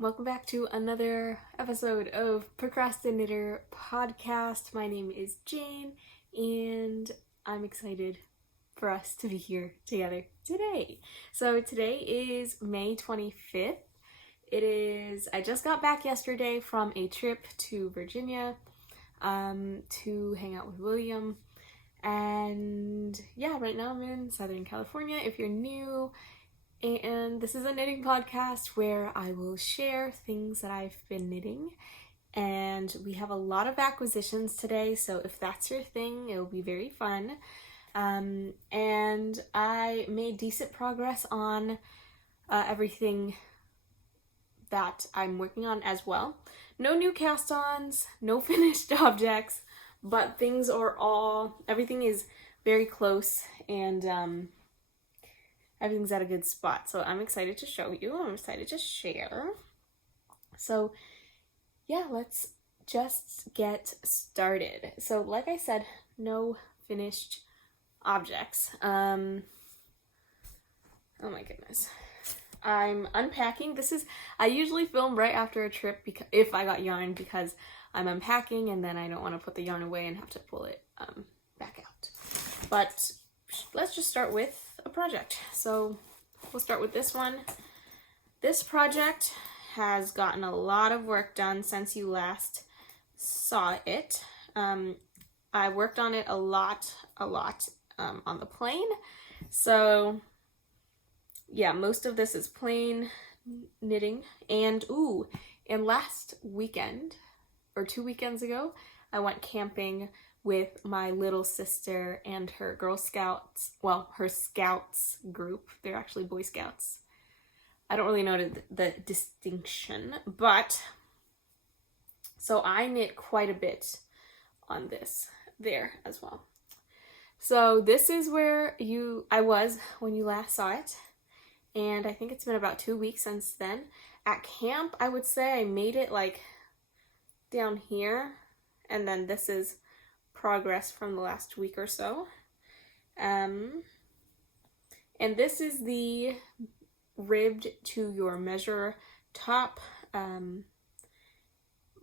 Welcome back to another episode of Procrasti-knitter podcast. My name is Jane and I'm excited for us to be here together today. So today is May 25th. I just got back yesterday from a trip to Virginia to hang out with William. And yeah, right now I'm in Southern California. If you're new, and this is a knitting podcast where I will share things that I've been knitting, and we have a lot of acquisitions today, so if that's your thing, it'll be very fun. And I made decent progress on everything that I'm working on as well. No new cast-ons, no finished objects, but everything is very close, and everything's at a good spot. So I'm excited to show you. I'm excited to share. So yeah, let's just get started. So like I said, no finished objects. Oh my goodness. I'm unpacking. I usually film right after a trip if I got yarn, because I'm unpacking and then I don't want to put the yarn away and have to pull it back out. But let's just start with a project. So we'll start with this one. This project has gotten a lot of work done since you last saw it. I worked on it a lot on the plane. So yeah, most of this is plain knitting. And last weekend, or 2 weekends ago, I went camping with my little sister and her Girl Scouts, her Scouts group. They're actually Boy Scouts. I don't really know the distinction, but so I knit quite a bit on this there as well. So this is where I was when you last saw it, and I think it's been about 2 weeks since then. At camp, I would say I made it like down here, and then this is progress from the last week or so. And this is the ribbed to your measure top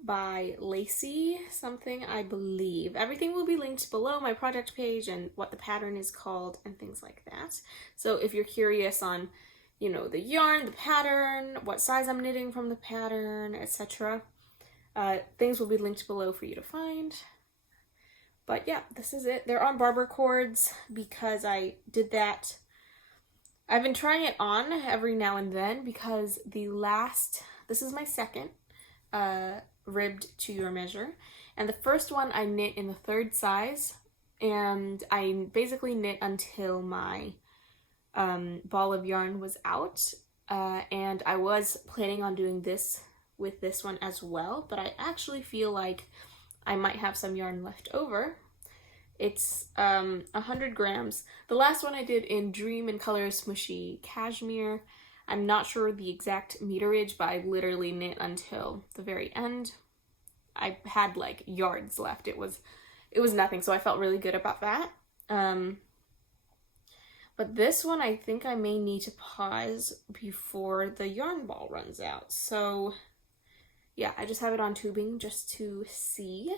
by Lacey something, I believe. Everything will be linked below, my project page and what the pattern is called and things like that. So if you're curious on, the yarn, the pattern, what size I'm knitting from the pattern, etc., things will be linked below for you to find. But yeah, this is it. They're on barber cords because I did that. I've been trying it on every now and then because this is my second ribbed to your measure. And the first one I knit in the 3rd size, and I basically knit until my ball of yarn was out. And I was planning on doing this with this one as well, but I actually feel like I might have some yarn left over. It's 100 grams. The last one I did in Dream and Color Smushy Cashmere. I'm not sure the exact meterage, but I literally knit until the very end. I had like yards left. It was nothing, so I felt really good about that. But this one I think I may need to pause before the yarn ball runs out. So yeah, I just have it on tubing just to see.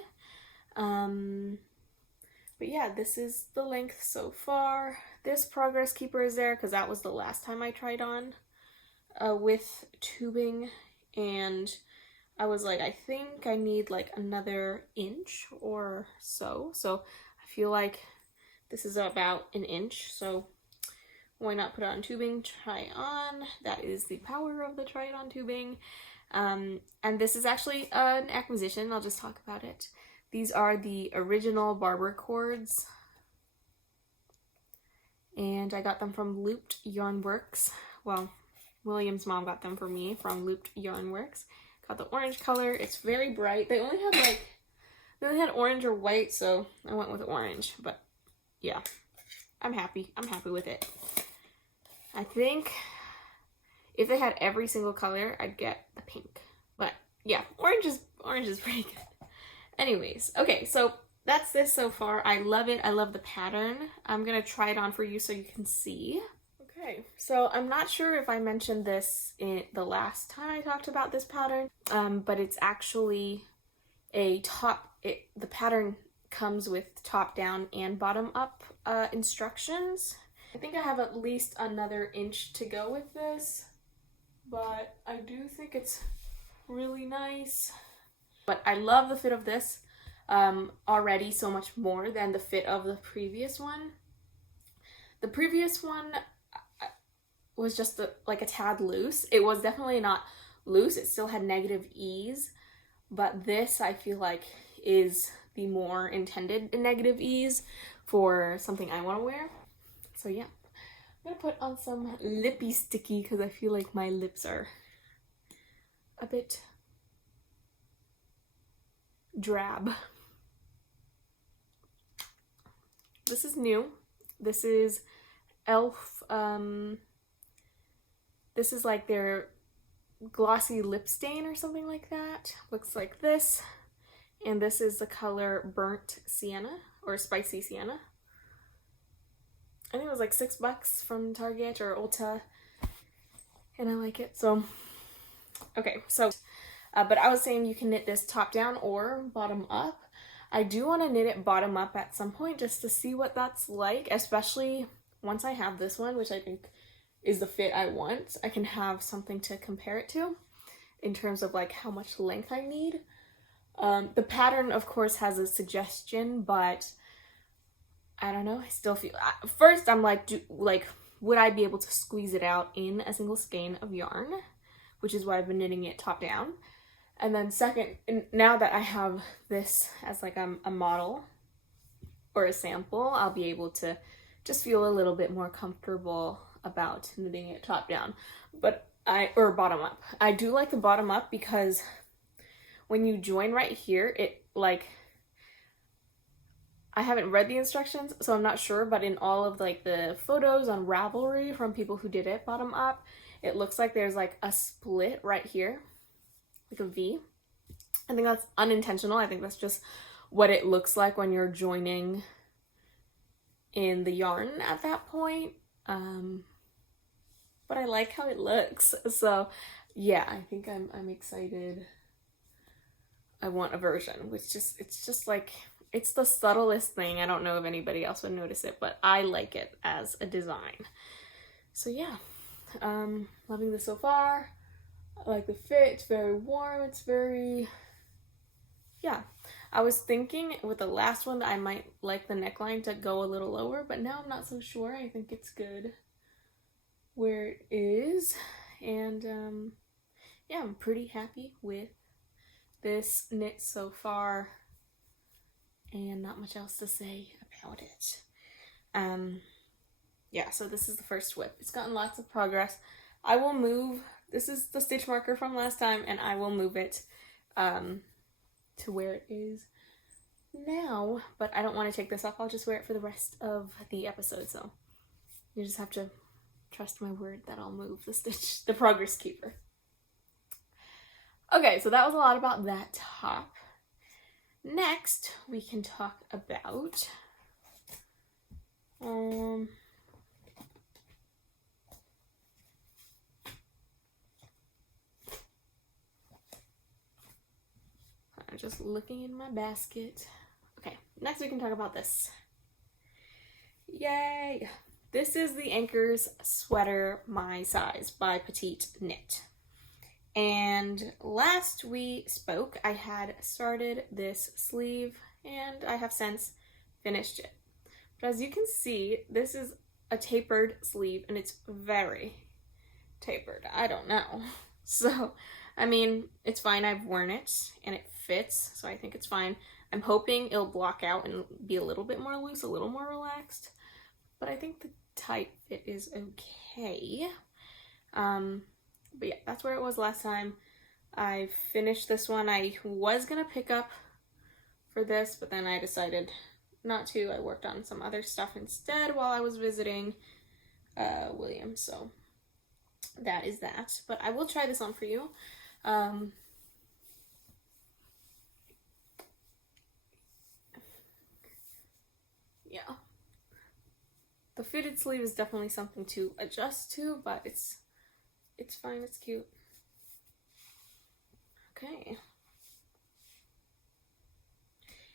But yeah, this is the length so far. This progress keeper is there because that was the last time I tried on with tubing, and I was like, I think I need like another inch or so. So I feel like this is about an inch, so why not put it on tubing, try on. That is the power of the try it on tubing. And this is actually an acquisition. I'll just talk about it. These are the original barber cords, and I got them from Looped Yarn Works. Well, William's mom got them for me from Looped Yarn Works. Got the orange color. It's very bright. They only had orange or white, so I went with orange. But yeah, I'm happy. I'm happy with it. I think if they had every single color, I'd get the pink. But yeah, orange is pretty good. Anyways, okay, so that's this so far. I love it. I love the pattern. I'm gonna try it on for you so you can see. Okay, Okay, so I'm not sure if I mentioned this in the last time I talked about this pattern, but it's actually a the pattern comes with top down and bottom up instructions. I think I have at least another inch to go with this, but I do think it's really nice. But I love the fit of this already so much more than the fit of the previous one. The previous one was just like a tad loose. It was definitely not loose, it still had negative ease, but this I feel like is the more intended negative ease for something I want to wear. So yeah, I'm gonna put on some lippy sticky because I feel like my lips are a bit drab. This is new. This is e.l.f. This is like their glossy lip stain or something like that. Looks like this. And this is the color Burnt Sienna or Spicy Sienna. I think it was like $6 from Target or Ulta. And I like it. So, okay. So, but I was saying you can knit this top down or bottom up. I do want to knit it bottom up at some point just to see what that's like, especially once I have this one, which I think is the fit I want. I can have something to compare it to in terms of like how much length I need. The pattern, of course, has a suggestion, but I don't know. I still feel, first I'm like, would I be able to squeeze it out in a single skein of yarn, which is why I've been knitting it top down. And then second, now that I have this as like a model or a sample, I'll be able to just feel a little bit more comfortable about knitting it top down, or bottom up. I do like the bottom up because when you join right here, it like, I haven't read the instructions, so I'm not sure, but in all of like the photos on Ravelry from people who did it bottom up, it looks like there's like a split right here, like a V. I think that's unintentional. I think that's just what it looks like when you're joining in the yarn at that point. But I like how it looks. So yeah, I think I'm excited. I want a version, which it's just like, it's the subtlest thing. I don't know if anybody else would notice it, but I like it as a design. So yeah, loving this so far. I like the fit, it's very warm, it's very, yeah. I was thinking with the last one that I might like the neckline to go a little lower, but now I'm not so sure. I think it's good where it is. And yeah, I'm pretty happy with this knit so far. And not much else to say about it. Yeah, so this is the first whip. It's gotten lots of progress. I will move, this is the stitch marker from last time, and I will move it to where it is now, but I don't want to take this off. I'll just wear it for the rest of the episode, so you just have to trust my word that I'll move the stitch, the progress keeper. Okay, so that was a lot about that top. Next, we can talk about I'm just looking in my basket. Okay, next we can talk about this. Yay! This is the Ankers Sweater My Size by Petite Knit. And last we spoke, I had started this sleeve and I have since finished it. But as you can see, this is a tapered sleeve and it's very tapered. I don't know. So, I mean, it's fine. I've worn it and it fits, so I think it's fine. I'm hoping it'll block out and be a little bit more loose, a little more relaxed. But I think the tight fit is okay. But yeah, that's where it was last time. I finished this one. I was gonna pick up for this, but then I decided not to. I worked on some other stuff instead while I was visiting William, so that is that. But I will try this on for you. Yeah. The fitted sleeve is definitely something to adjust to, but it's fine, it's cute. Okay.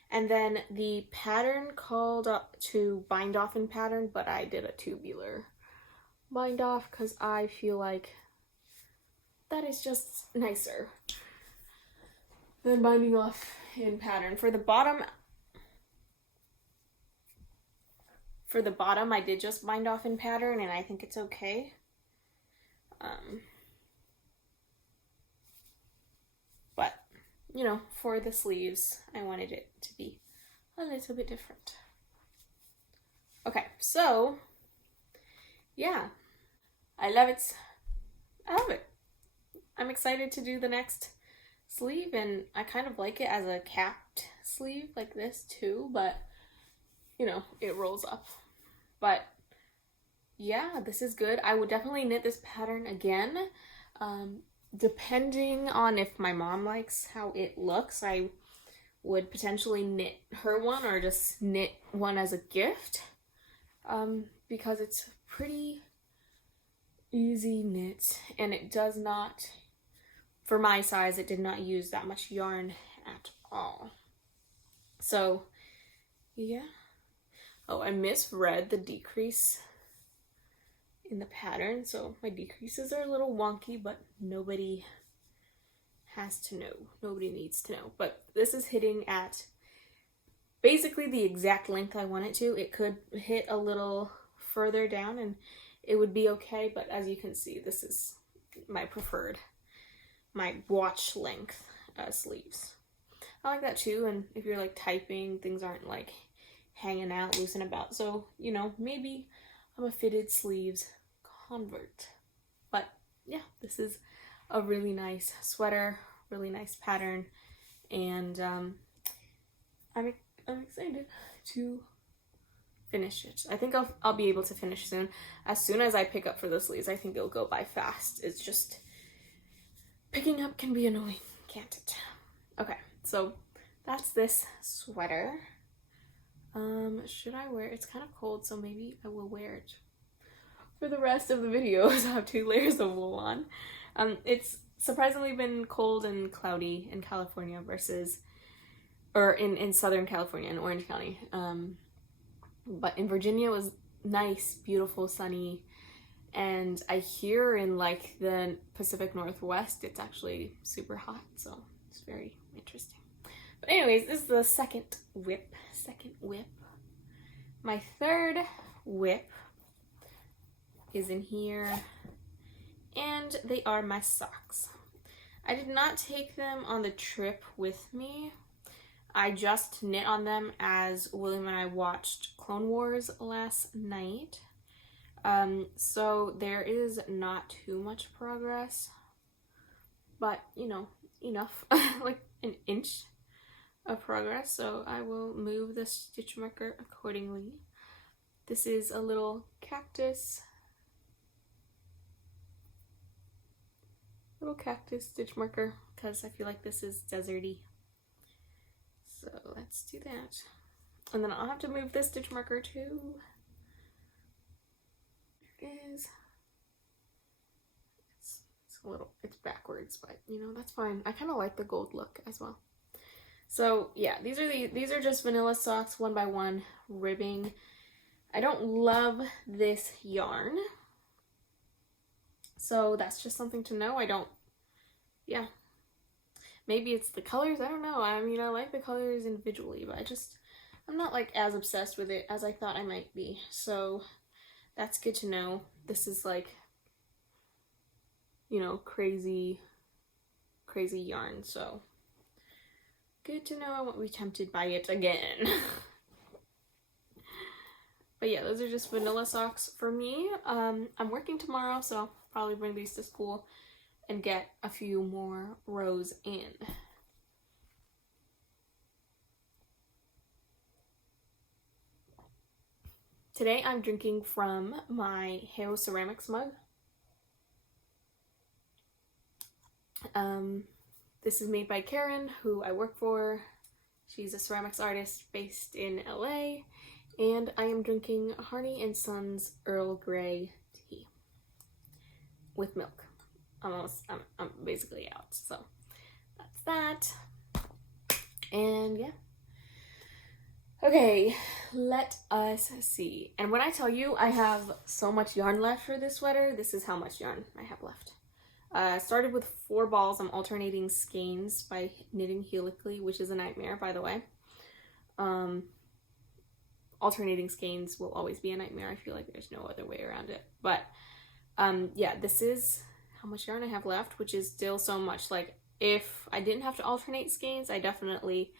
And then the pattern called up to bind off in pattern, but I did a tubular bind off because I feel like that is just nicer than binding off in pattern. For the bottom, I did just bind off in pattern, and I think it's okay. But, you know, for the sleeves, I wanted it to be a little bit different. Okay, so, yeah, I love it. I love it. I'm excited to do the next sleeve, and I kind of like it as a capped sleeve like this too, but, you know, it rolls up. But, yeah, this is good. I would definitely knit this pattern again. Depending on if my mom likes how it looks, I would potentially knit her one or just knit one as a gift, because it's pretty easy knit, and it does not, for my size, it did not use that much yarn at all. So, yeah. Oh, I misread the decrease in the pattern, so my decreases are a little wonky, but nobody has to know. Nobody needs to know. But this is hitting at basically the exact length I want it to. It could hit a little further down and it would be okay, but as you can see, this is my preferred, my watch length sleeves. I like that too, and if you're like typing, things aren't like hanging out, loose and about. So, you know, maybe I'm a fitted sleeves convert. But yeah, this is a really nice sweater, really nice pattern, and I'm excited to finish it. I think I'll be able to finish soon. As soon as I pick up for the sleeves, I think it'll go by fast. It's just picking up can be annoying, can't it? Okay, so that's this sweater. Should I wear it? It's kind of cold, so maybe I will wear it for the rest of the video. I have 2 layers of wool on. It's surprisingly been cold and cloudy in California versus, or in Southern California, in Orange County. But in Virginia it was nice, beautiful, sunny, and I hear in like the Pacific Northwest it's actually super hot, so it's very interesting. But anyways, this is the second whip. My third whip is in here, and they are my socks. I did not take them on the trip with me. I just knit on them as William and I watched Clone Wars last night. So there is not too much progress, but you know, enough, like an inch of progress. So I will move the stitch marker accordingly. This is a little cactus stitch marker because I feel like this is deserty. So let's do that. And then I'll have to move this stitch marker too. There it is. It's backwards, but you know, that's fine. I kind of like the gold look as well. So yeah, these are just vanilla socks, 1x1 ribbing. I don't love this yarn, so that's just something to know. Yeah. Maybe it's the colors, I don't know. I mean, I like the colors individually, but I'm not like as obsessed with it as I thought I might be. So that's good to know. This is like, you know, crazy yarn, so good to know. I won't be tempted by it again. But yeah, those are just vanilla socks for me. I'm working tomorrow, so I'll probably bring these to school and get a few more rows in. Today I'm drinking from my Hale ceramics mug. This is made by Karen, who I work for. She's a ceramics artist based in LA, And I am drinking Yarny and Sons Earl Grey tea with milk. I'm basically out, so that's that. And yeah. Okay, let us see. And when I tell you I have so much yarn left for this sweater, this is how much yarn I have left. Started with 4 balls. I'm alternating skeins by knitting helically, which is a nightmare, by the way. Alternating skeins will always be a nightmare. I feel like there's no other way around it. But yeah, this is how much yarn I have left, which is still so much. Like, if I didn't have to alternate skeins, I definitely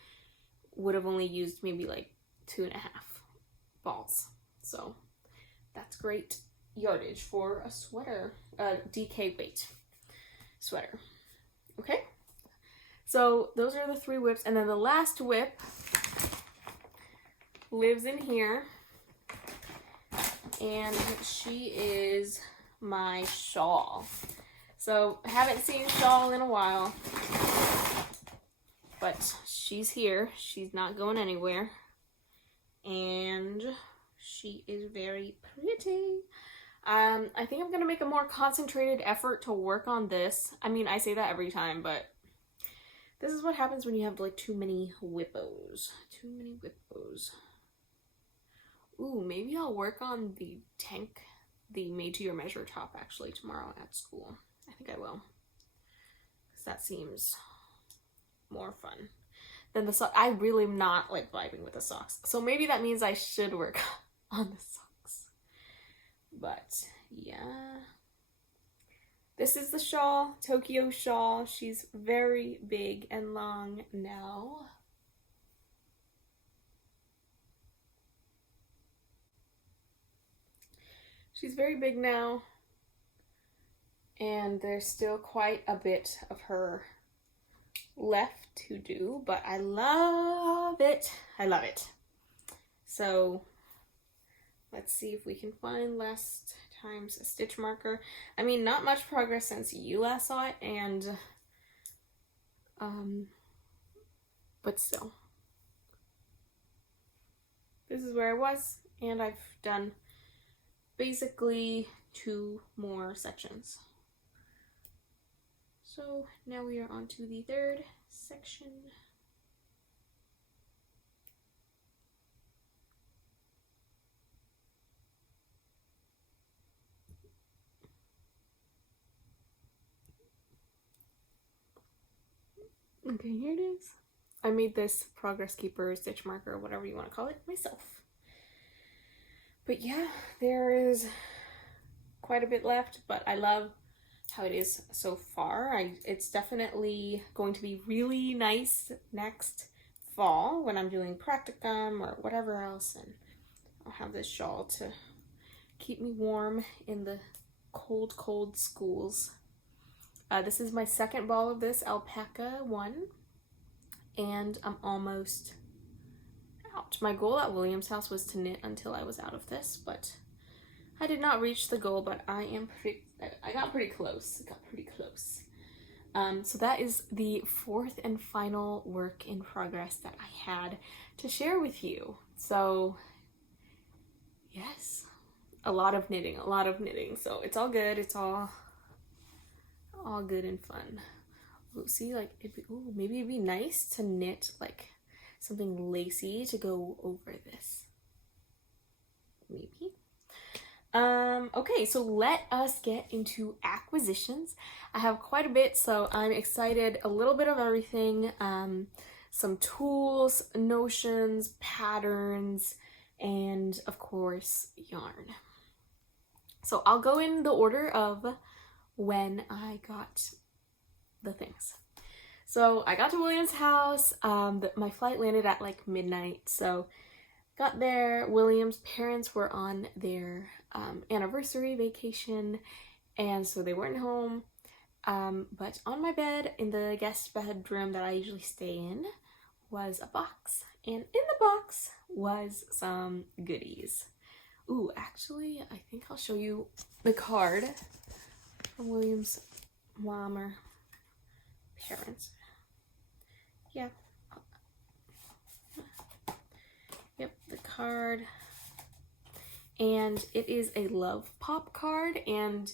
would have only used maybe like 2.5 balls. So that's great yardage for a sweater, DK weight sweater. Okay, so those are the 3 whips, and then the last whip lives in here, and she is my Shawl. So I haven't seen Shawl in a while, but she's here. She's not going anywhere, and she is very pretty. I think I'm gonna make a more concentrated effort to work on this. I mean, I say that every time, but this is what happens when you have like too many whippos. Too many whippos. Ooh, maybe I'll work on the tank, the made to your measure top actually tomorrow at school. I think I will, because that seems more fun than the sock. I really am not like vibing with the socks, so maybe that means I should work on the socks. But yeah, this is the Shawl, Tokyo Shawl. She's very big and long now. She's very big now, and there's still quite a bit of her left to do, but I love it. I love it. So let's see if we can find last time's stitch marker. I mean, not much progress since you last saw it, and but still, this is where I was, and I've done basically 2 more sections. So now we are on to the 3rd section. Okay, here it is. I made this progress keeper, stitch marker, whatever you want to call it, myself. But yeah, there is quite a bit left, but I love how it is so far. It's definitely going to be really nice next fall when I'm doing practicum or whatever else, and I'll have this shawl to keep me warm in the cold, cold schools. This is my 2nd ball of this alpaca one, and I'm almost out. My goal at William's house was to knit until I was out of this, but I did not reach the goal, but I got pretty close. So that is the 4th and final work in progress that I had to share with you. So yes, a lot of knitting. So it's all good. It's all good and fun. Ooh, see, like, maybe it'd be nice to knit like something lacy to go over this. Maybe. Okay, so let us get into acquisitions. I have quite a bit, so I'm excited. A little bit of everything. Some tools, notions, patterns, and of course, yarn. So I'll go in the order of when I got the things. So I got to William's house. My flight landed at like midnight, so got there. William's parents were on their anniversary vacation, and so they weren't home. But on my bed in the guest bedroom that I usually stay in was a box, and in the box was some goodies. Ooh, actually, I think I'll show you the card from William's mom or parents. Yeah. Yep, the card and it is a love pop card, and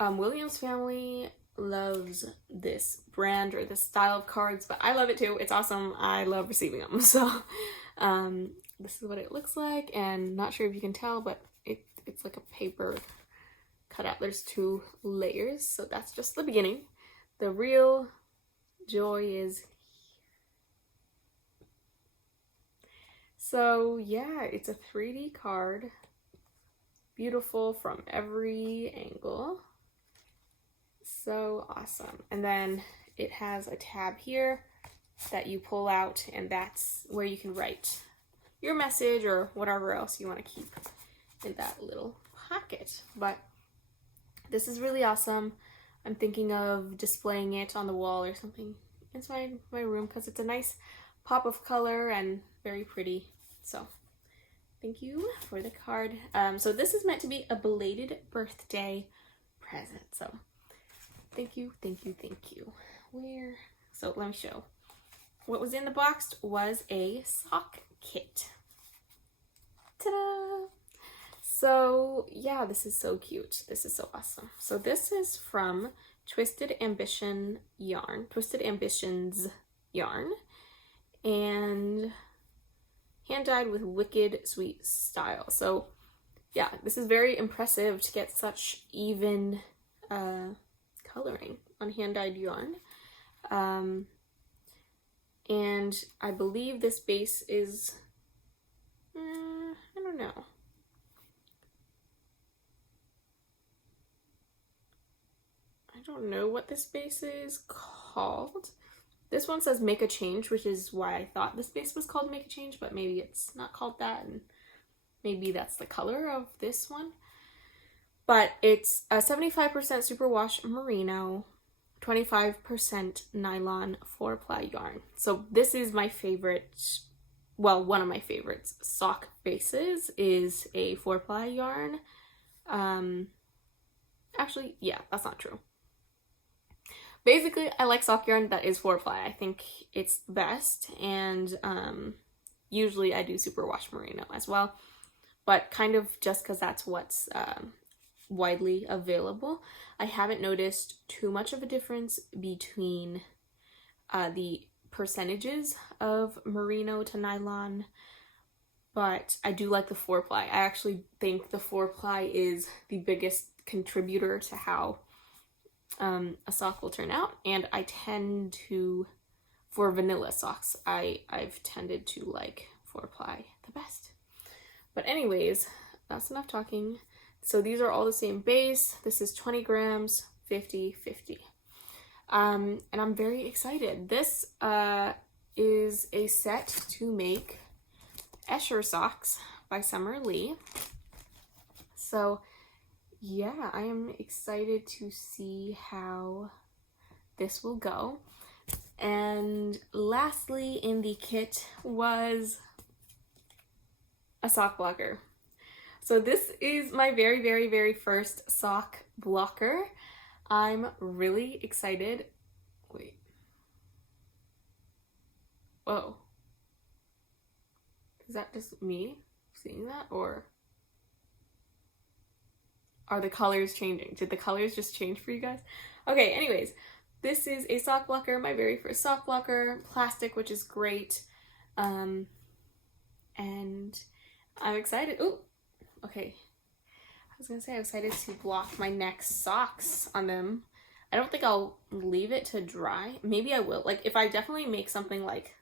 William's family loves this brand or this style of cards, but I love it too. It's awesome. I love receiving them. So this is what it looks like, and not sure if you can tell, but it's like a paper cutout. There's 2 layers, so that's just the beginning. The real joy is here. So yeah, it's a 3D card. Beautiful from every angle. So awesome. And then it has a tab here that you pull out, and that's where you can write your message or whatever else you want to keep in that little pocket. But this is really awesome. I'm thinking of displaying it on the wall or something inside my room because it's a nice pop of color and very pretty. So thank you for the card. So this is meant to be a belated birthday present. So thank you, thank you, thank you. So let me show. What was in the box was a sock kit. Ta-da! So yeah, this is so cute. This is so awesome. So this is from Twisted Ambitions yarn, and hand dyed with wicked sweet style. So yeah, this is very impressive to get such even coloring on hand dyed yarn. And I believe this base is, I don't know. I don't know what this base is called. This one says Make a Change, which is why I thought this base was called Make a Change, but maybe it's not called that, and maybe that's the color of this one. But it's a 75% superwash merino, 25% nylon 4-ply yarn. So this is my favorite, well, one of my favorites. Sock bases is a 4-ply yarn. Actually, yeah, that's not true. Basically, I like sock yarn that is 4-ply. I think it's the best, and usually I do superwash merino as well, but kind of just because that's what's widely available. I haven't noticed too much of a difference between the percentages of merino to nylon, but I do like the 4-ply. I actually think the 4-ply is the biggest contributor to how a sock will turn out, and I tend to, for vanilla socks, I've tended to like 4-ply the best. But anyways, that's enough talking. So these are all the same base. This is 20 grams, 50/50. And I'm very excited. This is a set to make Escher socks by Summer Lee. So yeah, I am excited to see how this will go. And lastly in the kit was a sock blocker. So this is my very, very, very first sock blocker. I'm really excited. Wait. Whoa. Is that just me seeing that, or are the colors changing? Did the colors just change for you guys? Okay, anyways, this is a sock blocker, my very first sock blocker, plastic, which is great. And I'm excited. Ooh, okay. I was gonna say I'm excited to block my next socks on them. I don't think I'll leave it to dry. Maybe I will. Like, if I definitely make something like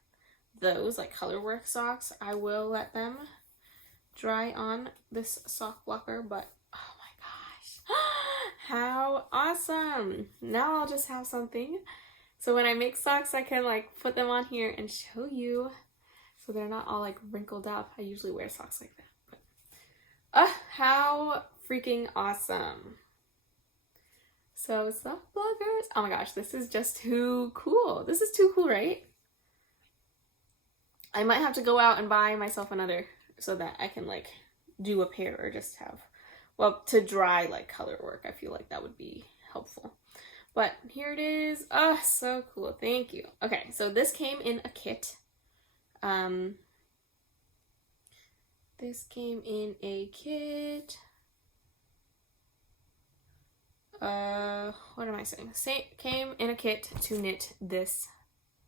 those, like colorwork socks, I will let them dry on this sock blocker, but oh my gosh, how awesome. Now I'll just have something. So when I make socks, I can like put them on here and show you, so they're not all like wrinkled up. I usually wear socks like that, but how freaking awesome. So sock blockers, oh my gosh, this is just too cool. This is too cool, right? I might have to go out and buy myself another so that I can like do a pair, or just have, well, to dry like color work. I feel like that would be helpful. But here it is. Oh, so cool. Thank you. Okay, so this came in a kit. This came in a kit. What am I saying? Came in a kit to knit this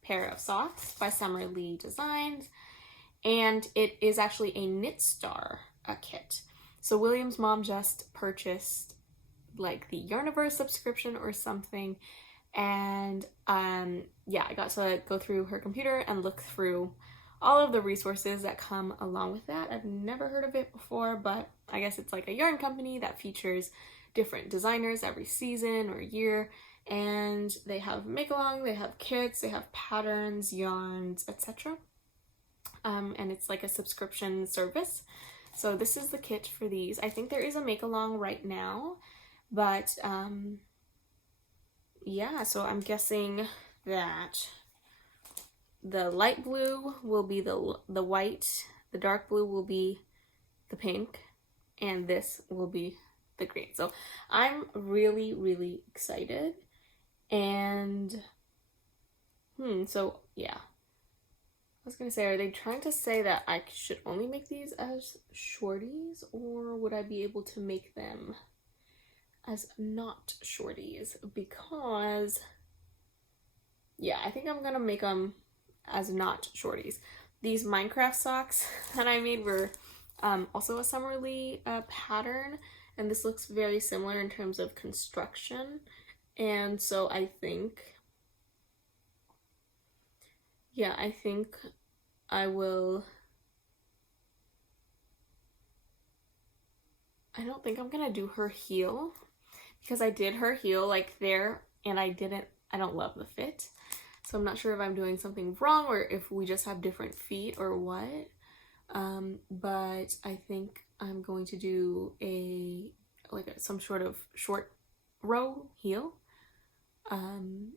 pair of socks by Summer Lee Designs, and it is actually a KnitStar kit. So William's mom just purchased like the Yarniverse subscription or something, and yeah, I got to go through her computer and look through all of the resources that come along with that. I've never heard of it before, but I guess it's like a yarn company that features different designers every season or year, and they have make-along, they have kits, they have patterns, yarns, etc. And it's like a subscription service. So this is the kit for these. I think there is a make-along right now, but yeah, so I'm guessing that the light blue will be the white, the dark blue will be the pink, and this will be the green. So I'm really, really excited. And so yeah, I was gonna say, are they trying to say that I should only make these as shorties, or would I be able to make them as not shorties? Because yeah, I think I'm gonna make them as not shorties. These Minecraft socks that I made were also a Summer Lee pattern, and this looks very similar in terms of construction, and so I think, yeah, I think I don't think I'm gonna do her heel, because I did her heel like there, and I don't love the fit. So I'm not sure if I'm doing something wrong or if we just have different feet or what. But I think I'm going to do some sort of short row heel and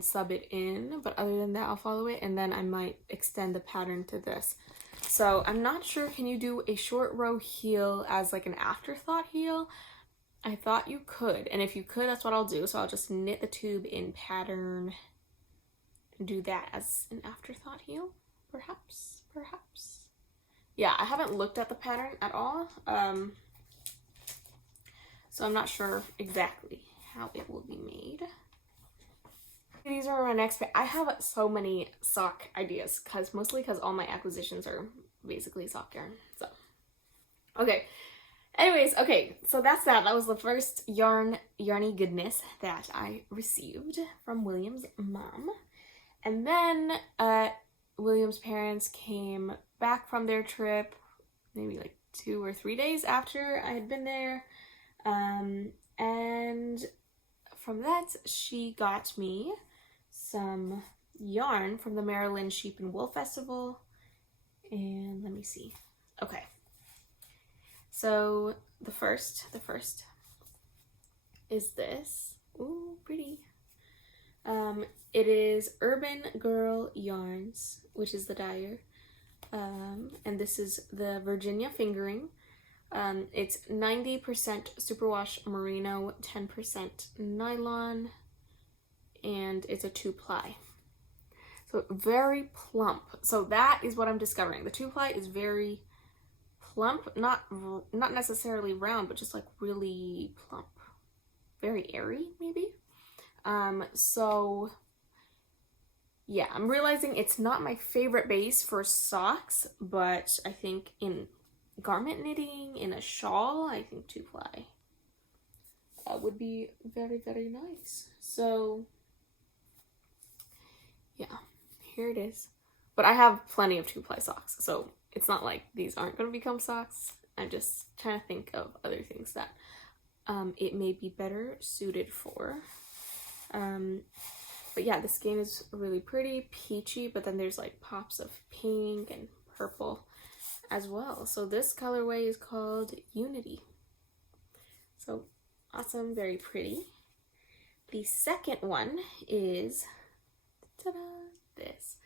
sub it in. But other than that, I'll follow it, and then I might extend the pattern to this. So I'm not sure, can you do a short row heel as like an afterthought heel? I thought you could, and if you could, that's what I'll do. So I'll just knit the tube in pattern and do that as an afterthought heel, perhaps. Yeah, I haven't looked at the pattern at all, so I'm not sure exactly how it will be made. These are my next I have so many sock ideas, mostly because all my acquisitions are basically sock yarn. So okay, anyways, okay, so that's that. That was the first yarny goodness that I received from William's mom. And then William's parents came back from their trip maybe like 2 or 3 days after I had been there, and from that she got me some yarn from the Maryland Sheep and Wool Festival. And let me see. Okay, so the first is this. Ooh, pretty. It is Urban Girl Yarns, which is the dyer, and this is the Virginia fingering. It's 90% superwash merino, 10% nylon, and it's a 2-ply. So very plump. So that is what I'm discovering. The 2-ply is very plump, not necessarily round, but just like really plump, very airy maybe. So yeah, I'm realizing it's not my favorite base for socks, but I think in garment knitting, in a shawl, I think 2-ply would be very, very nice. So yeah, here it is. But I have plenty of 2-ply socks, so it's not like these aren't going to become socks. I'm just trying to think of other things that it may be better suited for. But yeah, the skein is really pretty, peachy, but then there's like pops of pink and purple as well. So this colorway is called Unity. So awesome, very pretty. The second one is, ta-da, this.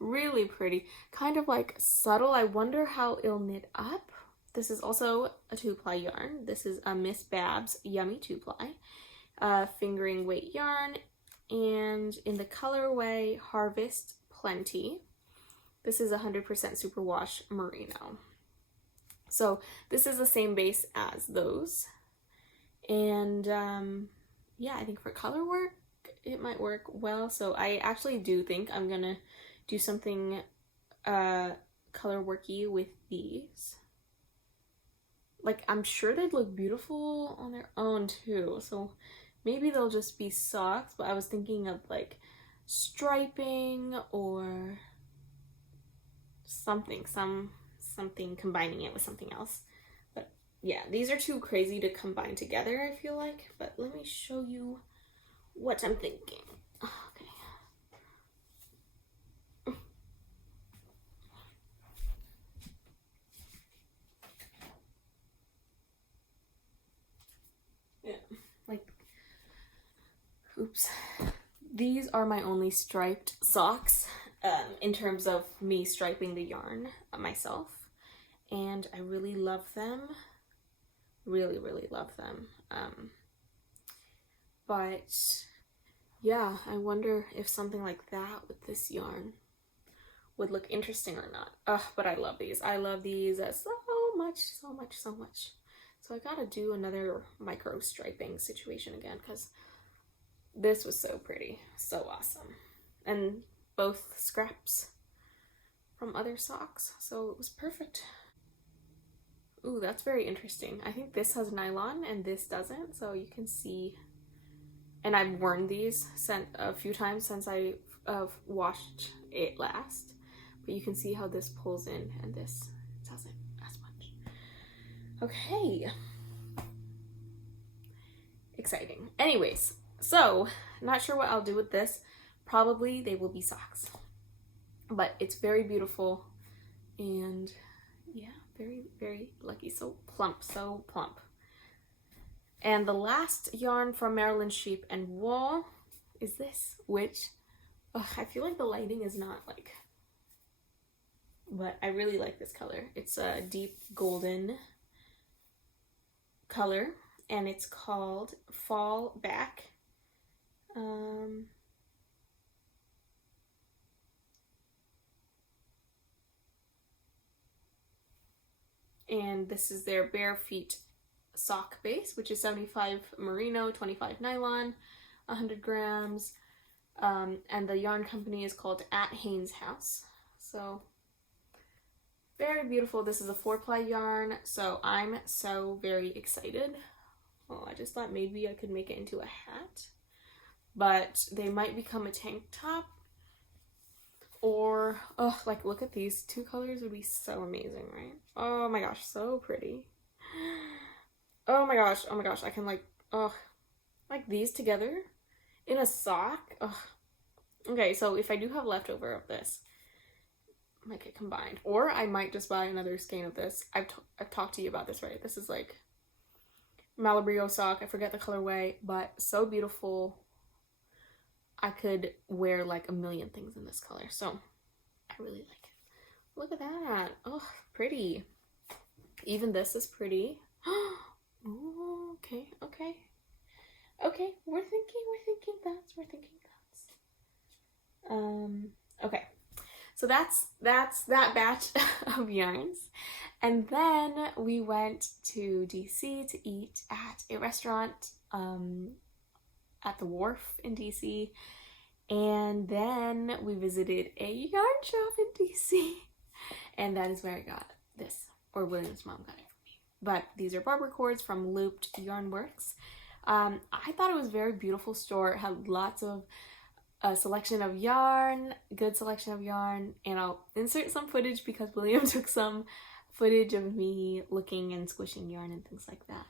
Really pretty, kind of like subtle. I wonder how it'll knit up. This is also a 2-ply yarn. This is a Miss Babs Yummy 2-ply. Fingering weight yarn, and in the colorway Harvest Plenty. This is 100% superwash merino. So this is the same base as those. And yeah, I think for color work, it might work well. So I actually do think I'm gonna do something color worky with these. Like, I'm sure they'd look beautiful on their own too. So maybe they'll just be socks, but I was thinking of like striping or something, something combining it with something else. But yeah, these are too crazy to combine together, I feel like. But let me show you what I'm thinking. Okay. Yeah, like, oops. These are my only striped socks in terms of me striping the yarn myself. And I really love them. Really, really love them. But yeah, I wonder if something like that with this yarn would look interesting or not. But I love these. I love these so much, so much, so much. So I gotta do another micro striping situation again because this was so pretty, so awesome. And both scraps from other socks, so it was perfect. Ooh, that's very interesting. I think this has nylon and this doesn't, so you can see. And I've worn these a few times since I washed it last, but you can see how this pulls in and this doesn't as much. Okay. Exciting. Anyways, so not sure what I'll do with this. Probably they will be socks, but it's very beautiful and yeah, very, very lucky. So plump, so plump. And the last yarn from Maryland Sheep and Wool is this, which I feel like the lighting is not like, but I really like this color. It's a deep golden color and it's called Fall Back. And this is their bare feet sock base, which is 75 merino, 25 nylon, 100 grams. And the yarn company is called At Haynes House. So very beautiful. This is a 4-ply yarn, so I'm so very excited. Oh, I just thought maybe I could make it into a hat, but they might become a tank top. Or, oh, like, look at these. 2 colors would be so amazing, right? Oh my gosh, so pretty. Oh my gosh, I can like these together in a sock. Oh. Okay, so if I do have leftover of this, I might get combined. Or I might just buy another skein of this. I've talked to you about this, right? This is like Malabrio sock. I forget the colorway, but so beautiful. I could wear like a million things in this color, so I really like it. Look at that. Oh, pretty. Even this is pretty. Ooh, okay. Okay, we're thinking that's. Okay. So that's that batch of yarns. And then we went to DC to eat at a restaurant at the wharf in DC, and then we visited a yarn shop in DC, and that is where I got this, or William's mom got it for me. But these are barber cords from Looped Yarn Works. I thought it was a very beautiful store. It had lots of selection of yarn, good selection of yarn, and I'll insert some footage because William took some footage of me looking and squishing yarn and things like that.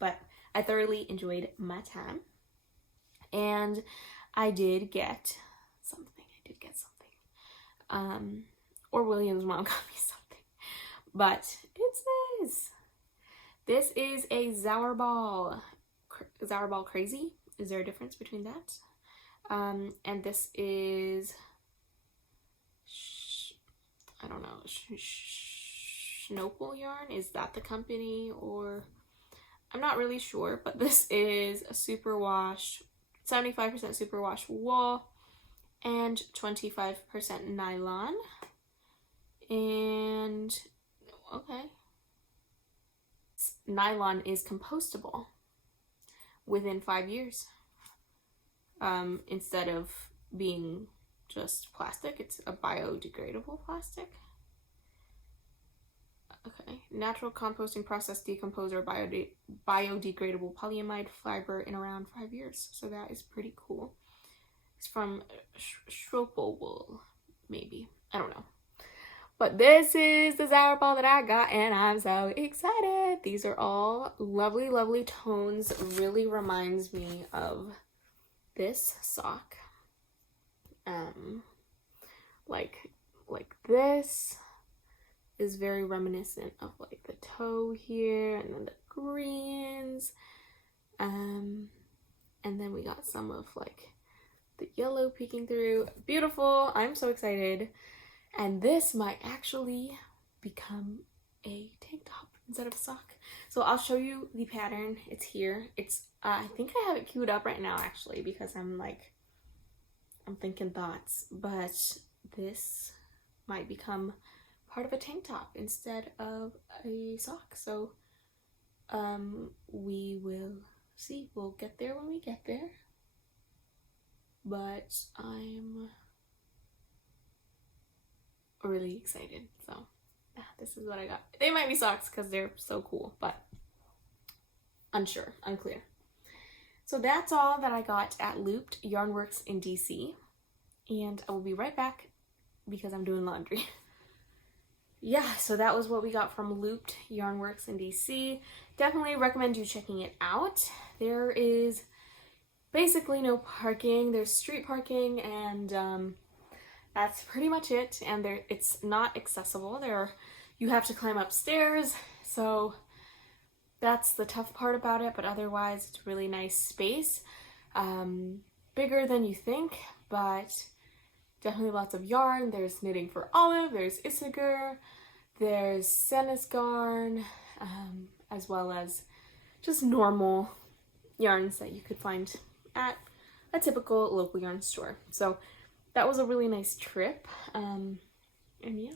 But I thoroughly enjoyed my time. And I did get something. Or William's mom got me something. But it's this. This is a Zauberball. Zauberball Crazy. Is there a difference between that? And this is, I don't know, Schnopel yarn. Is that the company? Or I'm not really sure. But this is a superwash, 75% superwash wool and 25% nylon. And okay, nylon is compostable within 5 years. Instead of being just plastic, it's a biodegradable plastic. Okay, natural composting process decomposer biodegradable polyamide fiber in around 5 years. So that is pretty cool. It's from Shawl wool, maybe. I don't know. But this is the Sour Ball that I got, and I'm so excited. These are all lovely, lovely tones. Really reminds me of this sock. Like this is very reminiscent of like the toe here, and then the greens. And then we got some of like the yellow peeking through. Beautiful. I'm so excited. And this might actually become a tank top instead of a sock. So I'll show you the pattern. It's here. It's I think I have it queued up right now actually, because I'm thinking thoughts, but this might become part of a tank top instead of a sock. So we will see. We'll get there when we get there. But I'm really excited. So this is what I got. They might be socks because they're so cool, but unclear. So that's all that I got at Looped Yarnworks in DC, and I will be right back because I'm doing laundry. Yeah, so that was what we got from Looped Yarnworks in DC. Definitely recommend you checking it out. There is basically no parking. There's street parking, and that's pretty much it. And it's not accessible. You have to climb upstairs, so that's the tough part about it, but otherwise it's a really nice space. Bigger than you think, but definitely lots of yarn. There's knitting for Olive, there's isager, there's Sennis garn, as well as just normal yarns that you could find at a typical local yarn store. So that was a really nice trip, and yeah.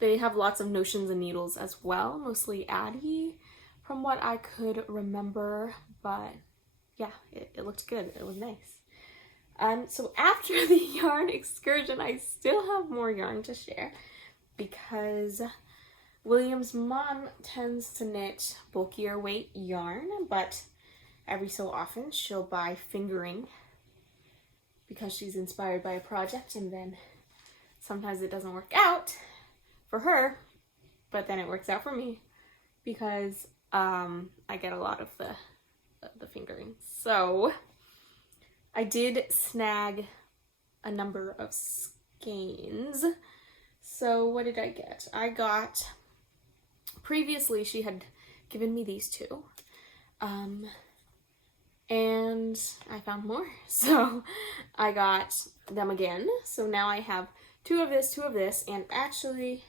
They have lots of notions and needles as well, mostly Addie from what I could remember, but yeah, it looked good. It was nice. So after the yarn excursion, I still have more yarn to share because William's mom tends to knit bulkier weight yarn, but every so often she'll buy fingering because she's inspired by a project, and then sometimes it doesn't work out for her, but then it works out for me because I get a lot of the fingering. So I did snag a number of skeins. So what did I get? I got, previously she had given me these two, and I found more, so I got them again. So now I have two of this, and actually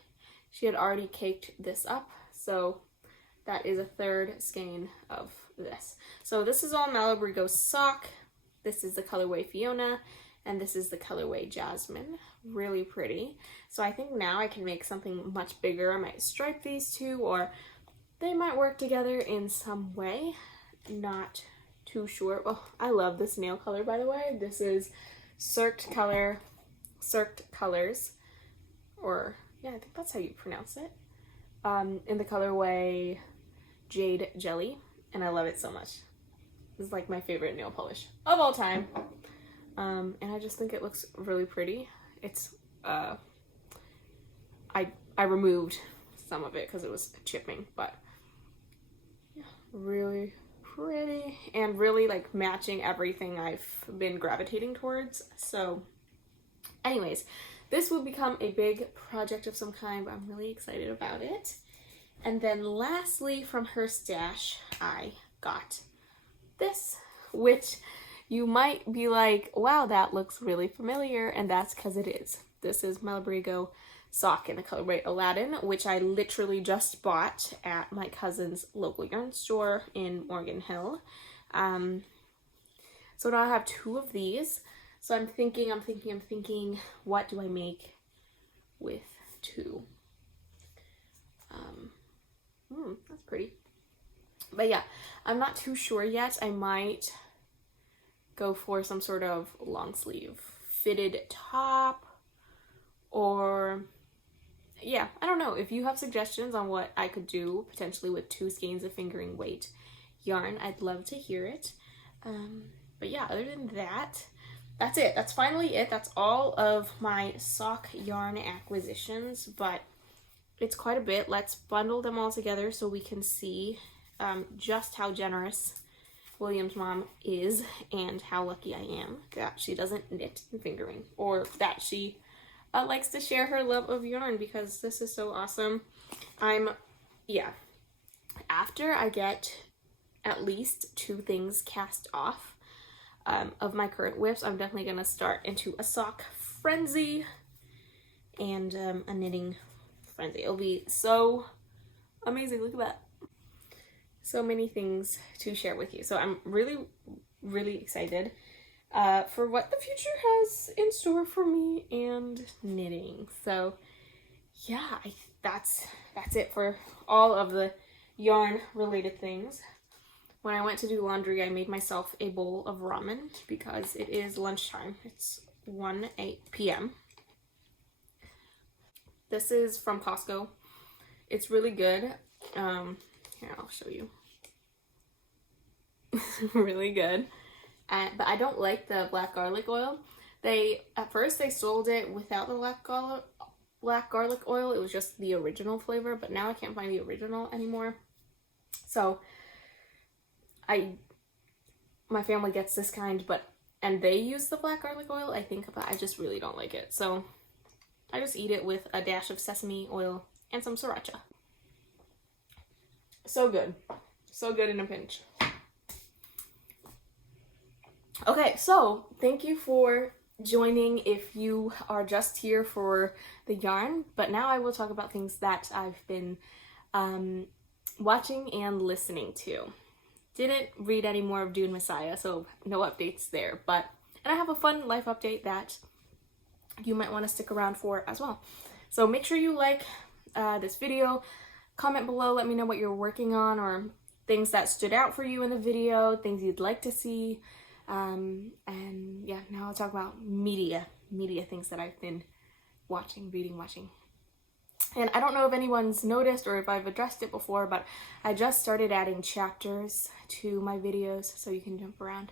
she had already caked this up, so that is a third skein of this. So this is all Malabrigo sock. This is the colorway Fiona, and this is the colorway Jasmine. Really pretty. So I think now I can make something much bigger. I might stripe these two, or they might work together in some way. Not too sure. Oh, I love this nail color, by the way. This is Cirqued Colors, or yeah, I think that's how you pronounce it, in the colorway Jade Jelly, and I love it so much. This is like my favorite nail polish of all time, and I just think it looks really pretty. It's I removed some of it because it was chipping, but yeah, really pretty and really like matching everything I've been gravitating towards. So anyways, this will become a big project of some kind, but I'm really excited about it. And then lastly, from her stash, I got this, which you might be like, wow, that looks really familiar, and that's because it is. This is Malabrigo sock in the colorway Aladdin, which I literally just bought at my cousin's local yarn store in Morgan Hill. So now I have two of these. So I'm thinking, what do I make with two? That's pretty. But yeah, I'm not too sure yet. I might go for some sort of long sleeve fitted top, or yeah, I don't know. If you have suggestions on what I could do potentially with 2 skeins of fingering weight yarn, I'd love to hear it. But yeah, other than that, that's it. That's finally it. That's all of my sock yarn acquisitions, but it's quite a bit. Let's bundle them all together so we can see just how generous William's mom is and how lucky I am that she doesn't knit and fingering, or that she likes to share her love of yarn, because this is so awesome. After I get at least 2 things cast off of my current whips, I'm definitely going to start into a sock frenzy and a knitting frenzy. It'll be so amazing. Look at that. So many things to share with you. So I'm really, really excited for what the future has in store for me and knitting. So yeah, that's it for all of the yarn related things. When I went to do laundry, I made myself a bowl of ramen because it is lunchtime. It's 1 p.m. This is from Costco. It's really good. Here, I'll show you. Really good. But I don't like the black garlic oil. At first they sold it without the black garlic oil. It was just the original flavor, but now I can't find the original anymore. So my family gets this kind, and they use the black garlic oil, I think, but I just really don't like it. So I just eat it with a dash of sesame oil and some sriracha. So good. So good in a pinch. Okay, so thank you for joining if you are just here for the yarn, but now I will talk about things that I've been watching and listening to. Didn't read any more of Dune Messiah, so no updates there, and I have a fun life update that you might want to stick around for as well. So make sure you like this video, comment below, let me know what you're working on or things that stood out for you in the video, things you'd like to see. And yeah, now I'll talk about media things that I've been watching. And I don't know if anyone's noticed or if I've addressed it before, but I just started adding chapters to my videos so you can jump around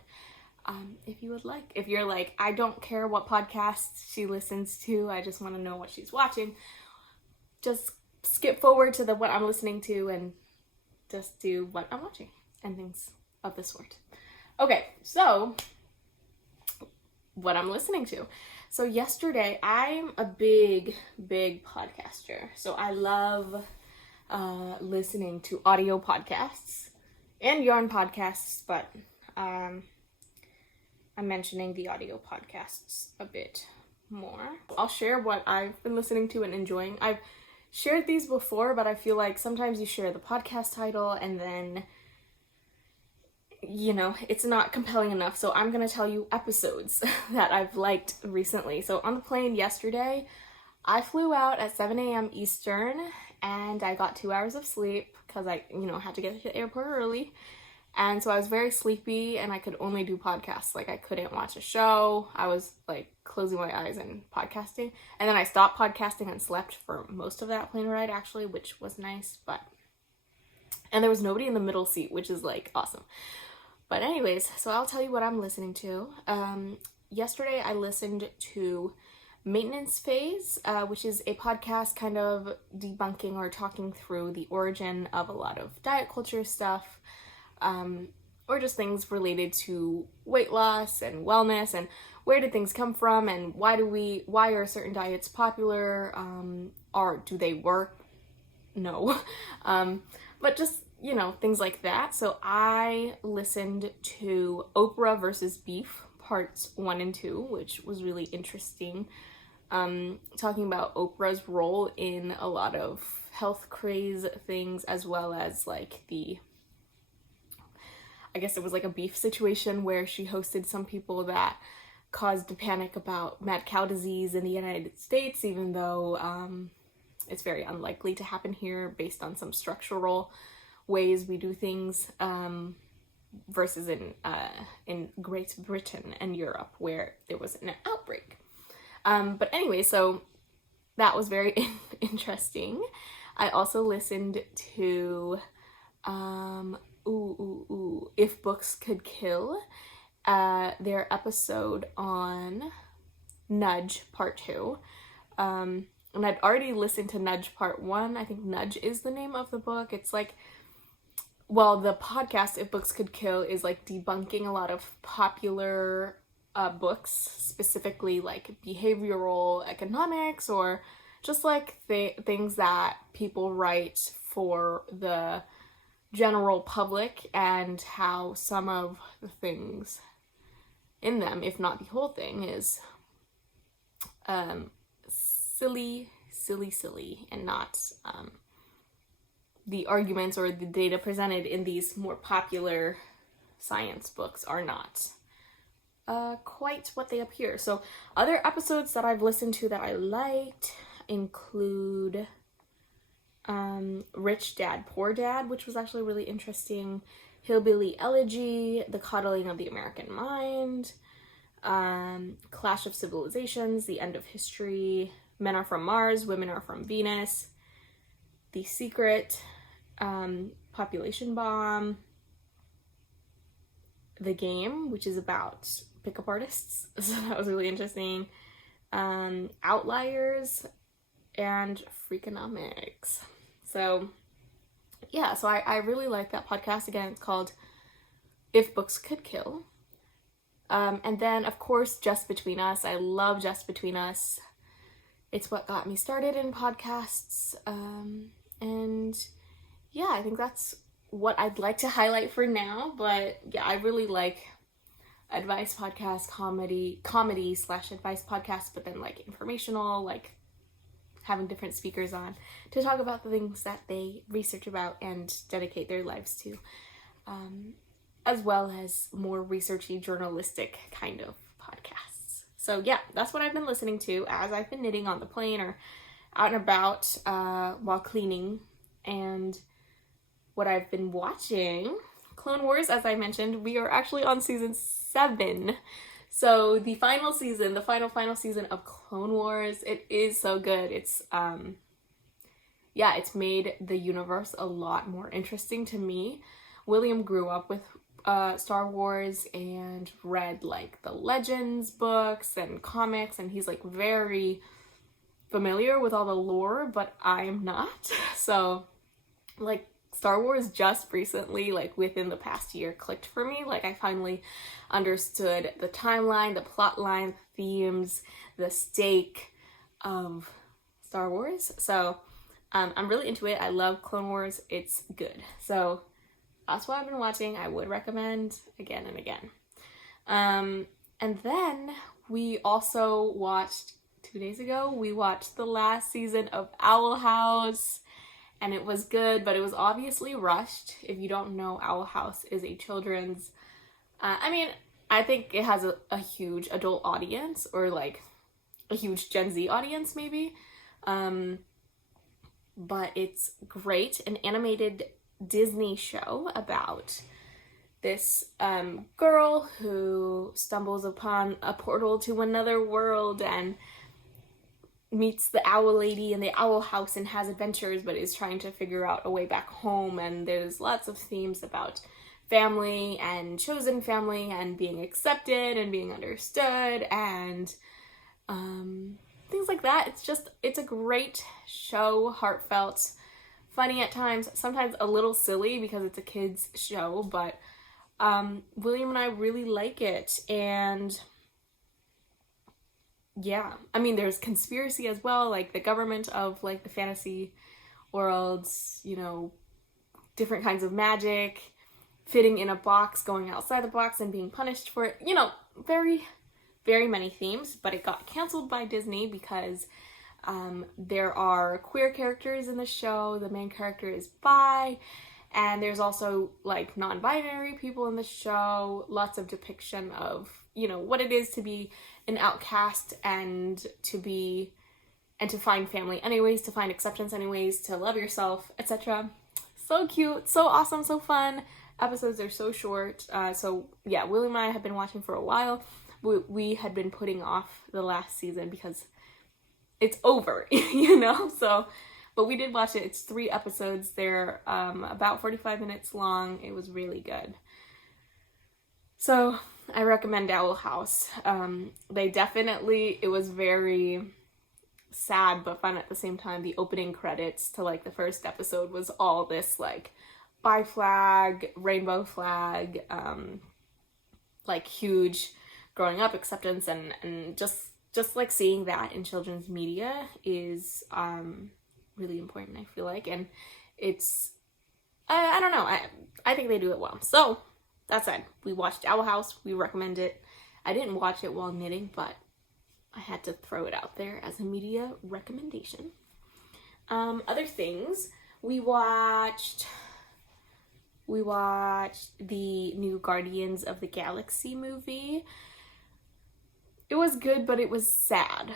if you would like. If you're like, I don't care what podcasts she listens to, I just want to know what she's watching, just skip forward to what I'm listening to and just do what I'm watching and things of the sort. Okay, so what I'm listening to. So yesterday, I'm a big podcaster. So I love listening to audio podcasts and yarn podcasts, but I'm mentioning the audio podcasts a bit more. I'll share what I've been listening to and enjoying. I've shared these before, but I feel like sometimes you share the podcast title and then it's not compelling enough, so I'm gonna tell you episodes that I've liked recently. So on the plane yesterday, I flew out at 7 a.m. Eastern, and I got 2 hours of sleep because I, had to get to the airport early, and so I was very sleepy, and I could only do podcasts. Like, I couldn't watch a show. I was, closing my eyes and podcasting, and then I stopped podcasting and slept for most of that plane ride, actually, which was nice, and there was nobody in the middle seat, which is, awesome. But anyways, so I'll tell you what I'm listening to. Yesterday I listened to Maintenance Phase, which is a podcast kind of debunking or talking through the origin of a lot of diet culture stuff, or just things related to weight loss and wellness and where did things come from and why are certain diets popular, or do they work? No. But just things like that. So I listened to Oprah versus Beef parts 1 and 2, which was really interesting. Talking about Oprah's role in a lot of health craze things, as well as I guess it was a beef situation where she hosted some people that caused a panic about mad cow disease in the United States, even though it's very unlikely to happen here based on some structural ways we do things, versus in Great Britain and Europe where there was an outbreak. But anyway, so that was very interesting. I also listened to If Books Could Kill, their episode on Nudge Part 2. And I'd already listened to Nudge Part 1. I think Nudge is the name of the book. It's like, well, the podcast If Books Could Kill is like debunking a lot of popular books, specifically like behavioral economics, or just like things that people write for the general public, and how some of the things in them, if not the whole thing, is silly, and not the arguments or the data presented in these more popular science books are not quite what they appear. So other episodes that I've listened to that I liked include Rich Dad, Poor Dad, which was actually really interesting, Hillbilly Elegy, The Coddling of the American Mind, Clash of Civilizations, The End of History, Men Are From Mars, Women Are From Venus, The Secret, Population Bomb, The Game, which is about pickup artists, so that was really interesting, Outliers, and Freakonomics. So yeah, so I really like that podcast. Again, it's called If Books Could Kill. And then, of course, Just Between Us. I love Just Between Us. It's what got me started in podcasts. And yeah, I think that's what I'd like to highlight for now. But yeah, I really like advice podcasts, comedy / advice podcasts, but then like informational, like having different speakers on to talk about the things that they research about and dedicate their lives to, as well as more researchy, journalistic kind of podcasts. So yeah, that's what I've been listening to as I've been knitting on the plane or out and about while cleaning. And what I've been watching, Clone Wars, as I mentioned, we are actually on season 7. So the final season, the final season of Clone Wars, it is so good. It's, yeah, it's made the universe a lot more interesting to me. William grew up with Star Wars and read like the Legends books and comics, and he's like very familiar with all the lore, but I'm not. So like Star Wars just recently, like within the past year, clicked for me. Like I finally understood the timeline, the plot line, themes, the stake of Star Wars. So I'm really into it. I love Clone Wars. It's good. So that's what I've been watching. I would recommend again and again. And then we also watched, 2 days ago, we watched the last season of Owl House. And it was good, but it was obviously rushed. If you don't know, Owl House is a children's, I mean, I think it has a huge adult audience, or like a huge Gen Z audience maybe. But it's great, an animated Disney show about this girl who stumbles upon a portal to another world and meets the owl lady in the owl house and has adventures, but is trying to figure out a way back home. And there's lots of themes about family and chosen family and being accepted and being understood and things like that. It's a great show, heartfelt, funny at times, sometimes a little silly because it's a kid's show, but William and I really like it. And yeah, I mean, there's conspiracy as well, like the government of like the fantasy worlds, you know, different kinds of magic, fitting in a box, going outside the box and being punished for it, you know, very, very many themes. But it got canceled by Disney because there are queer characters in the show. The main character is bi, and there's also like non-binary people in the show. Lots of depiction of, you know, what it is to be an outcast and to be and to find family anyways, to find acceptance anyways, to love yourself, etc. So cute, so awesome, so fun. Episodes are so short. So yeah, William and I have been watching for a while. We had been putting off the last season because it's over, you know? So, but we did watch it. It's 3 episodes. They're about 45 minutes long. It was really good. So I recommend Owl House. It was very sad but fun at the same time. The opening credits to like the first episode was all this like bi flag, rainbow flag, like huge growing up acceptance, and just like seeing that in children's media is really important, I feel like. And it's I don't know, I think they do it well. So that said, we watched Owl House. We recommend it. I didn't watch it while knitting, but I had to throw it out there as a media recommendation. Other things, we watched the new Guardians of the Galaxy movie. It was good, but it was sad.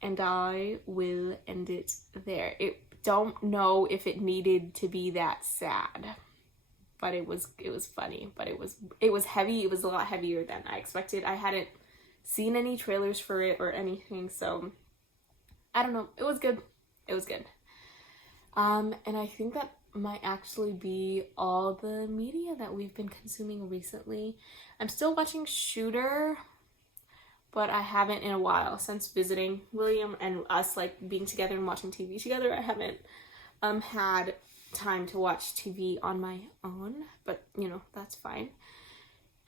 And I will end it there. Don't know if it needed to be that sad. But it was funny. But it was heavy. It was a lot heavier than I expected. I hadn't seen any trailers for it or anything, so I don't know. It was good. It was good. And I think that might actually be all the media that we've been consuming recently. I'm still watching Shooter, but I haven't in a while since visiting William and us like being together and watching TV together. I haven't had time to watch TV on my own, but you know, that's fine.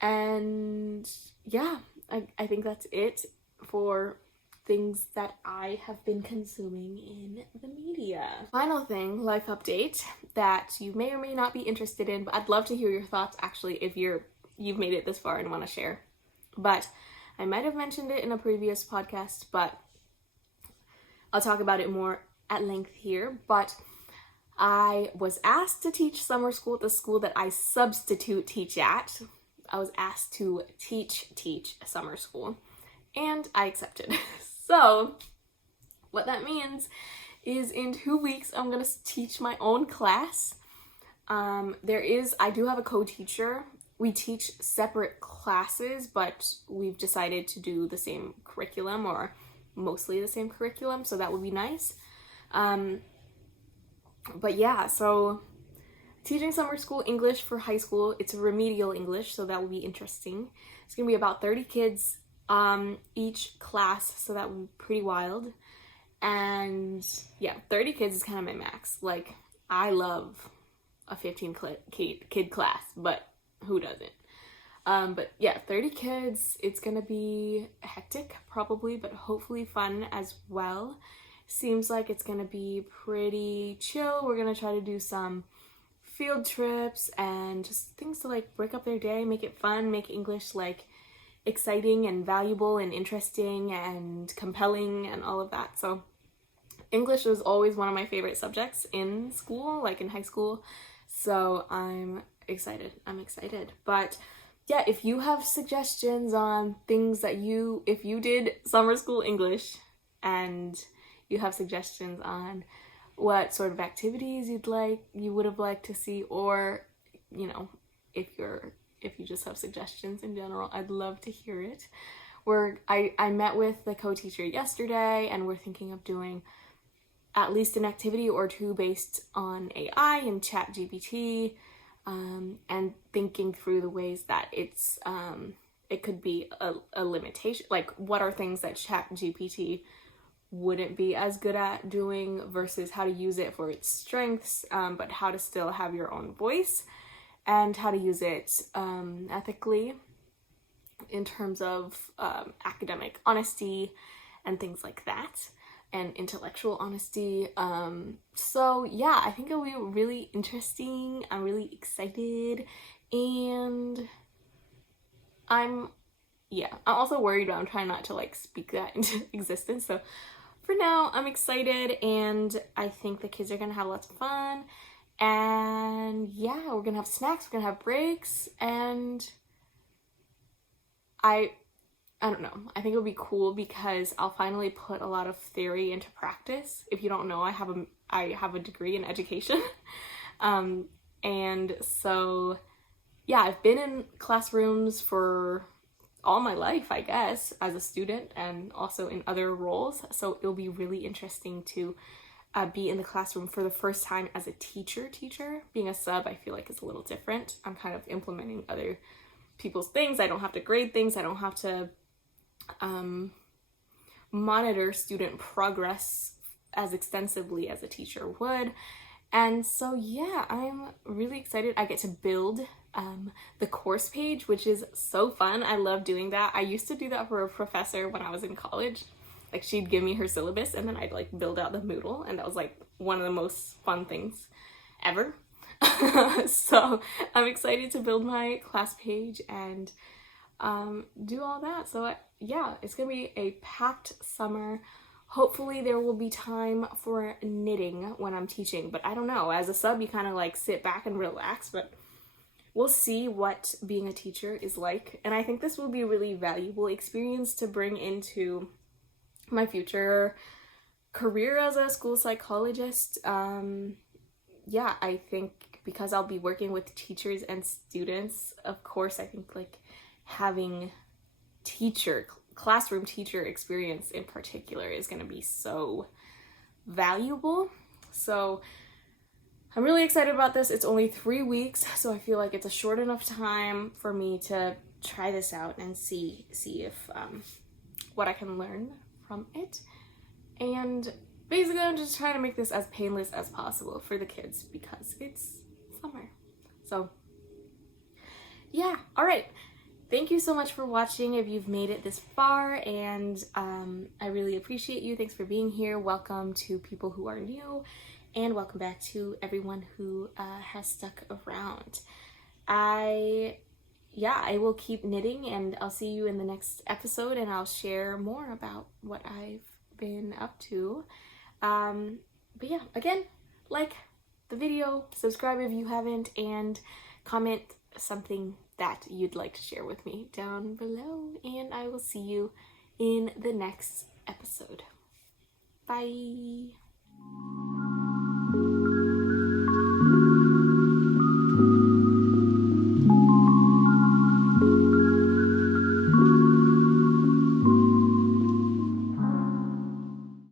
And yeah, I think that's it for things that I have been consuming in the media. Final thing, life update that you may or may not be interested in, but I'd love to hear your thoughts actually if you've made it this far and want to share. But I might have mentioned it in a previous podcast, but I'll talk about it more at length here. But I was asked to teach summer school at the school that I substitute teach at. I was asked to teach summer school, and I accepted. So what that means is in 2 weeks, I'm gonna teach my own class. I do have a co-teacher. We teach separate classes, but we've decided to do the same curriculum, or mostly the same curriculum, so that would be nice. But yeah, so teaching summer school English for high school. It's a remedial English, so that will be interesting. It's gonna be about 30 kids each class, so that would be pretty wild. And yeah, 30 kids is kind of my max. Like, I love a 15 kid class, but who doesn't? But yeah, 30 kids. It's gonna be hectic probably, but hopefully fun as well. Seems like it's gonna be pretty chill. We're gonna try to do some field trips and just things to like break up their day, make it fun, make English like exciting and valuable and interesting and compelling and all of that. So English was always one of my favorite subjects in school, like in high school. So I'm excited. But yeah, if you have suggestions on things that if you did summer school English and you have suggestions on what sort of activities you would have liked to see, or you know, if you just have suggestions in general, I'd love to hear it. I met with the co-teacher yesterday, and we're thinking of doing at least an activity or 2 based on AI and ChatGPT, and thinking through the ways that it could be a limitation, like what are things that ChatGPT wouldn't be as good at doing versus how to use it for its strengths, but how to still have your own voice, and how to use it ethically in terms of academic honesty and things like that, and intellectual honesty. So yeah, I think it'll be really interesting. I'm really excited, and I'm also worried, but I'm trying not to like speak that into existence. So for now, I'm excited, and I think the kids are gonna have lots of fun. And yeah, we're gonna have snacks, we're gonna have breaks, and I I don't know. I think it'll be cool because I'll finally put a lot of theory into practice. If you don't know, I have a degree in education. And so, yeah, I've been in classrooms for all my life, I guess, as a student and also in other roles. So it'll be really interesting to be in the classroom for the first time as a teacher. Being a sub, I feel like is a little different. I'm kind of implementing other people's things. I don't have to grade things. I don't have to monitor student progress as extensively as a teacher would. And so yeah, I'm really excited. I get to build the course page, which is so fun. I love doing that. I used to do that for a professor when I was in college. Like, she'd give me her syllabus and then I'd like build out the Moodle, and that was like one of the most fun things ever. So I'm excited to build my class page and do all that. So yeah, it's gonna be a packed summer. Hopefully there will be time for knitting when I'm teaching, but I don't know. As a sub, you kind of like sit back and relax, but we'll see what being a teacher is like. And I think this will be a really valuable experience to bring into my future career as a school psychologist. Yeah, I think because I'll be working with teachers and students, of course, I think like having classroom teacher experience in particular is going to be so valuable. So I'm really excited about this. It's only 3 weeks, so I feel like it's a short enough time for me to try this out and see if what I can learn from it. And basically I'm just trying to make this as painless as possible for the kids because it's summer. So yeah, all right. Thank you so much for watching if you've made it this far, and I really appreciate you. Thanks for being here. Welcome to people who are new, and welcome back to everyone who has stuck around. I will keep knitting, and I'll see you in the next episode, and I'll share more about what I've been up to. But yeah, again, like the video, subscribe if you haven't, and comment something that you'd like to share with me down below, and I will see you in the next episode. Bye!